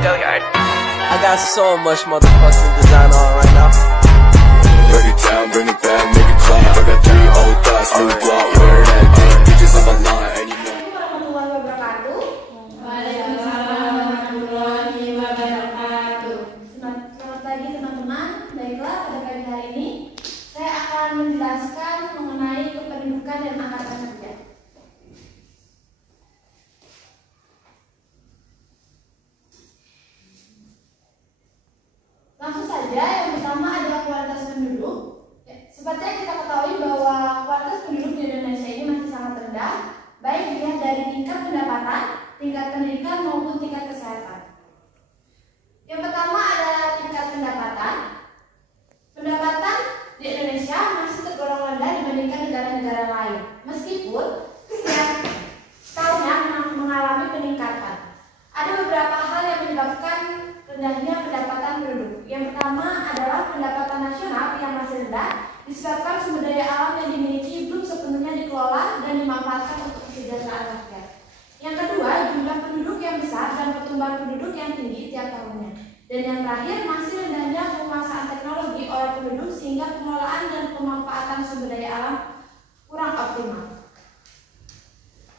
Gilliard. I got so much motherfucking design on right now. Break it down, bring it back, make it clap. I got 3 old thoughts, new block, where that thing, bitches on my line, and you know. Warahmatullahi wabarakatuh. Waalaikumsalam warahmatullahi wabarakatuh. Selamat pagi teman-teman. Baiklah, pada pagi hari ini saya akan menjelaskan mengenai kependudukan dan angkatan kerja. Langsung saja, yang pertama adalah kualitas penduduk. Seperti yang kita ketahui bahwa kualitas penduduk di Indonesia ini masih sangat rendah, baik dilihat dari tingkat pendapatan, tingkat pendidikan maupun tingkat kesehatan. Yang pertama adalah tingkat pendapatan. Pendapatan di Indonesia masih tergolong rendah dibandingkan negara-negara lain, meskipun setiap tahunnya mengalami peningkatan. Ada beberapa hal yang menyebabkan rendahnya pendapatan penduduk. Yang pertama adalah pendapatan nasional yang masih rendah disebabkan sumber daya alam yang dimiliki belum sepenuhnya dikelola dan dimanfaatkan untuk kesejahteraan rakyat. Yang kedua, jumlah penduduk yang besar dan pertumbuhan penduduk yang tinggi tiap tahunnya. Dan yang terakhir, masih rendahnya penguasaan teknologi oleh penduduk sehingga pengelolaan dan pemanfaatan sumber daya alam kurang optimal.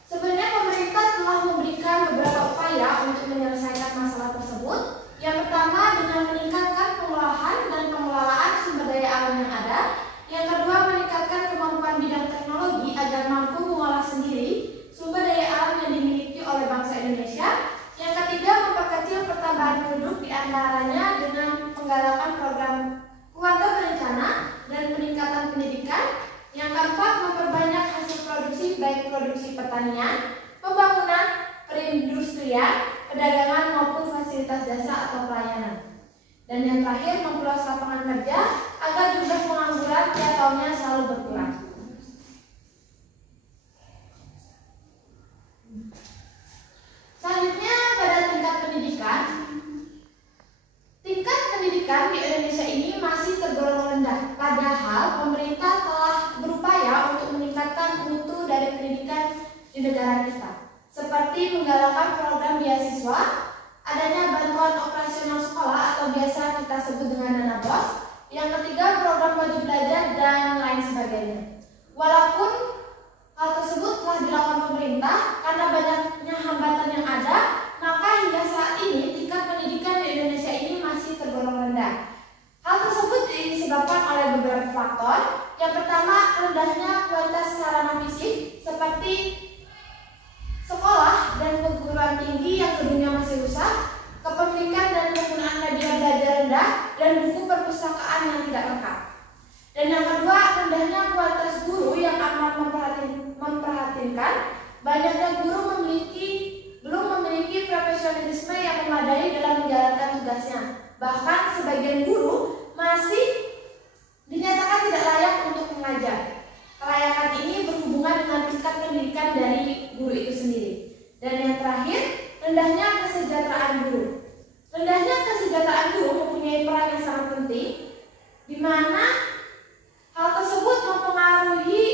Sebenarnya pemerintah telah memberikan beberapa upaya untuk menyelesaikan masalah tersebut. Yang pertama dengan meningkatkan pengolahan dan pengelolaan sumber daya alam yang ada. Yang kedua, meningkatkan kemampuan bidang teknologi agar mampu mengolah sendiri sumber daya alam yang dimiliki oleh bangsa Indonesia. Yang ketiga, memperkecil pertambahan penduduk diantaranya dengan penggalakan program keluarga berencana dan peningkatan pendidikan. Yang keempat, memperbanyak hasil produksi baik produksi pertanian, pembangunan, perindustrian, perdagangan maupun fasilitas jasa atau pelayanan. Dan yang terakhir, memperluas lapangan kerja agar jumlah pengangguran tiap tahunnya selalu berkurang. Selanjutnya pada tingkat pendidikan. Tingkat pendidikan di Indonesia ini masih tergolong rendah. Padahal pemerintah telah berupaya untuk meningkatkan mutu dari pendidikan di negara kita, seperti menggalakkan program beasiswa, adanya bantuan operasional sekolah atau biasa kita sebut dengan dana BOS. Yang ketiga, program wajib belajar dan lain sebagainya. Walaupun hal tersebut telah dilakukan pemerintah, karena banyaknya hambatan yang ada, maka hingga saat ini tingkat pendidikan di Indonesia ini masih tergolong rendah. Hal tersebut disebabkan oleh beberapa faktor. Yang pertama, rendahnya kualitas sarana fisik seperti sekolah dan perguruan tinggi yang gedungnya masih rusak, kepemilikan dan penggunaan media belajar rendah, dan buku perpustakaan yang tidak lengkap. Dan yang kedua, rendahnya kualitas guru yang amat memprihatinkan. Banyaknya guru belum memiliki profesionalisme yang memadai dalam menjalankan tugasnya. Bahkan sebagian guru masih dinyatakan tidak layak untuk mengajar. Kelayakan ini berhubungan dengan tingkat pendidikan dari guru itu sendiri. Dan yang terakhir, rendahnya kesejahteraan guru. Rendahnya kesejahteraan guru mempunyai peran yang sangat penting, di mana hal tersebut mempengaruhi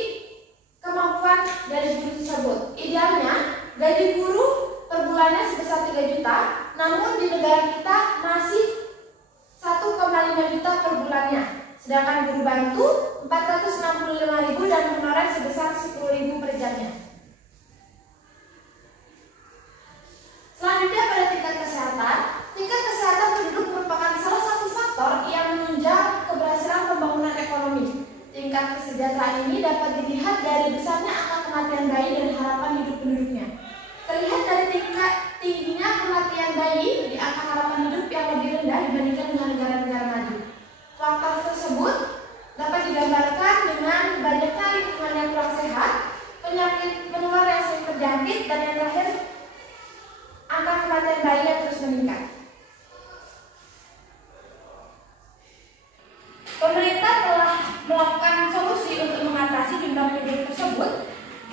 kemampuan dari guru tersebut. Idealnya, gaji guru per bulannya sebesar 3 juta, namun di negara kita masih 1,5 juta per bulannya. Sedangkan guru bantu 465.000 dan honorer sebesar 10.000 per jamnya. Selanjutnya pada tingkat kesehatan. Tingkat kesehatan penduduk merupakan salah satu faktor yang menunjang keberhasilan pembangunan ekonomi. Tingkat kesejahteraan ini dapat dilihat dari besarnya angka kematian bayi dan harapan hidup penduduknya. Terlihat dari tingkat tingginya kematian bayi di angka harapan hidup yang lebih rendah dibandingkan dengan negara-negara maju. Faktor tersebut dapat digambarkan dengan banyaknya lingkungan yang kurang sehat, penyakit menular yang sering terjangkit, dan yang terakhir angka kematian bayi yang terus meningkat. Pemerintah telah melakukan solusi untuk mengatasi jumlah penduduk tersebut,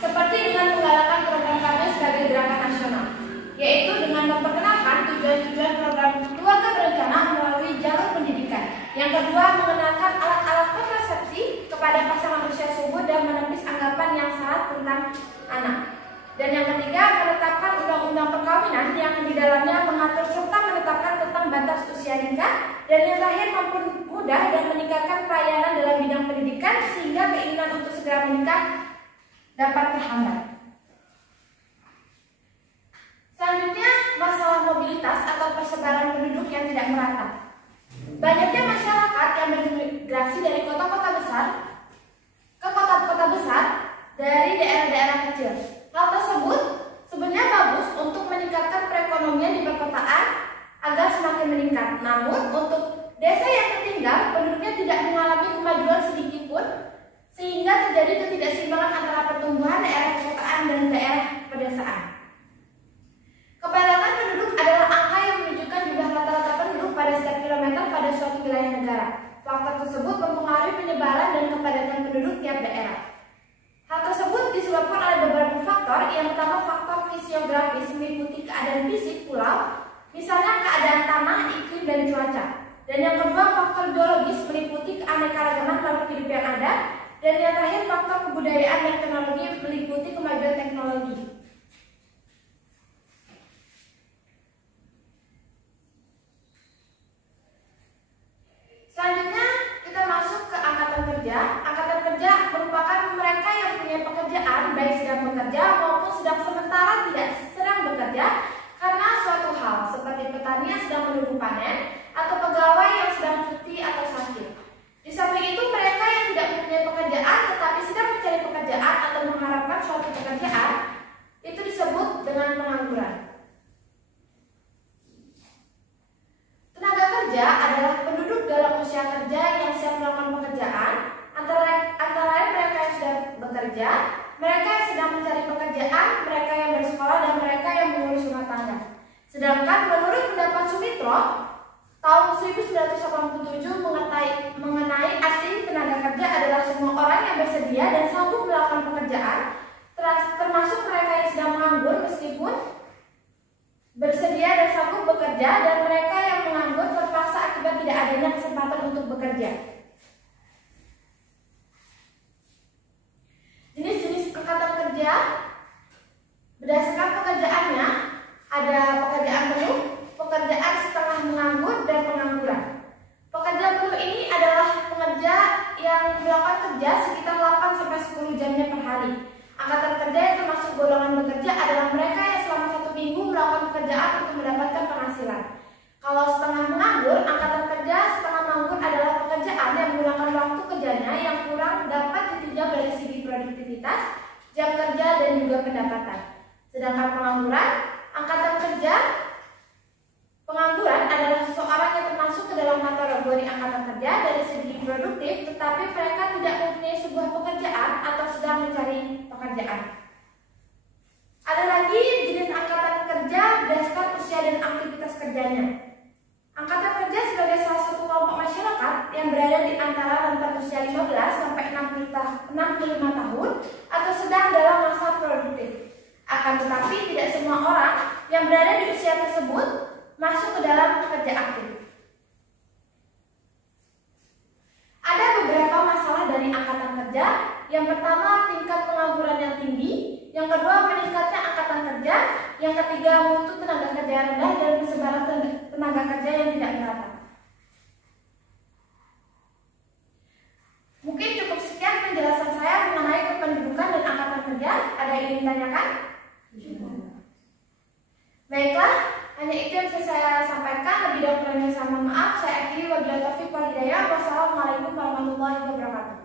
seperti dengan menggalakkan program kami sebagai gerakan nasional, yaitu dengan memperkenalkan tujuan-tujuan program keluarga berencana melalui jalur pendidikan. Yang kedua, mengenalkan alat-alat kontrasepsi kepada pasangan usia subur dan menepis anggapan yang salah tentang anak. Dan yang ketiga, menetapkan undang-undang perkawinan yang di dalamnya mengatur serta menetapkan batas usia nikah, dan yang terakhir mempermudah dan meningkatkan pelayanan dalam bidang pendidikan sehingga keinginan untuk segera menikah dapat terhambat. Selanjutnya, masalah mobilitas atau persebaran penduduk yang tidak merata. Banyaknya masyarakat yang bermigrasi dari kota-kota besar ke kota-kota besar dari daerah-daerah kecil. Hal tersebut sebenarnya bagus untuk meningkatkan perekonomian di perkotaan agar semakin meningkat. Namun, untuk desa yang tertinggal, penduduknya tidak mengalami kemajuan sedikit pun, sehingga terjadi ketidakseimbangan antara pertumbuhan daerah perkotaan dan daerah pedesaan. Kepadatan penduduk adalah angka yang menunjukkan jumlah rata-rata penduduk pada setiap kilometer pada suatu wilayah negara. Faktor tersebut mempengaruhi penyebaran dan kepadatan penduduk tiap daerah. Hal tersebut disebabkan oleh beberapa faktor. Yang pertama, faktor fisiografis meliputi keadaan fisik pulau, misalnya keadaan tanah, iklim, dan cuaca. Dan yang kedua, faktor biologis meliputi keanekaragaman makhluk hidup yang ada. Dan yang terakhir, faktor kebudayaan dan teknologi meliputi kemajuan teknologi. Selanjutnya, kita masuk ke angkatan kerja. Angkatan kerja merupakan mereka yang punya pekerjaan, baik sedang bekerja maupun sedang sementara tidak sedang bekerja karena suatu hal, seperti petani yang sedang menunggu panen, atau pegawai yang sedang cuti atau sakit. Di samping itu, mereka yang tidak mempunyai pekerjaan tetapi sedang mencari pekerjaan atau mengharapkan suatu pekerjaan, itu disebut dengan pengangguran. Tenaga kerja adalah penduduk dalam usia kerja yang siap melakukan pekerjaan, antara lain mereka yang sudah bekerja, mereka yang sedang mencari pekerjaan, mereka yang bersekolah, dan mereka yang mengurus rumah tangga. Sedangkan menurut pendapat Sumitra, tahun 1987 mengenai arti tenaga kerja adalah semua orang yang bersedia dan sanggup melakukan pekerjaan, termasuk mereka yang sedang menganggur meskipun bersedia dan sanggup bekerja, dan mereka yang menganggur terpaksa akibat tidak adanya kesempatan untuk bekerja. Jenis-jenis angkatan kerja berdasarkan pekerjaannya ada pekerjaan penuh, pekerjaan setengah menganggur, dan pengangguran. Pekerja penuh ini adalah pekerja yang melakukan kerja sekitar 8-10 jamnya per hari. Angkatan kerja yang termasuk golongan bekerja adalah mereka yang selama 1 minggu melakukan pekerjaan untuk mendapatkan penghasilan. Kalau setengah menganggur, angkatan kerja setengah menganggur adalah pekerjaan yang menggunakan waktu kerjanya yang kurang dapat ditinjau dari segi produktivitas, jam kerja, dan juga pendapatan. Sedangkan pengangguran, angkatan kerja pengangguran adalah seseorang yang termasuk ke dalam kategori angkatan kerja dari segi produktif, tetapi mereka tidak mempunyai sebuah pekerjaan atau sedang mencari pekerjaan. Ada lagi jenis angkatan kerja berdasarkan usia dan aktivitas kerjanya. Angkatan kerja sebagai salah satu kelompok masyarakat yang berada di antara rentang usia 15 sampai 65 tahun atau sedang dalam masa produktif. Akan tetapi tidak semua orang yang berada di usia tersebut masuk ke dalam pekerja aktif. Ada beberapa masalah dari angkatan kerja. Yang pertama, tingkat pengangguran yang tinggi. Yang kedua, meningkatnya angkatan kerja. Yang ketiga, mutu tenaga kerja yang rendah dan persebaran tenaga kerja yang tidak merata. Mungkin cukup sekian penjelasan saya mengenai kependudukan dan angkatan kerja. Ada yang ingin ditanyakan? Baiklah, hanya itu yang bisa saya sampaikan. Lebih dari kurangnya saya mohon maaf. Saya akhiri, wabillahi taufiq wal hidayah. Wassalamualaikum warahmatullahi wabarakatuh.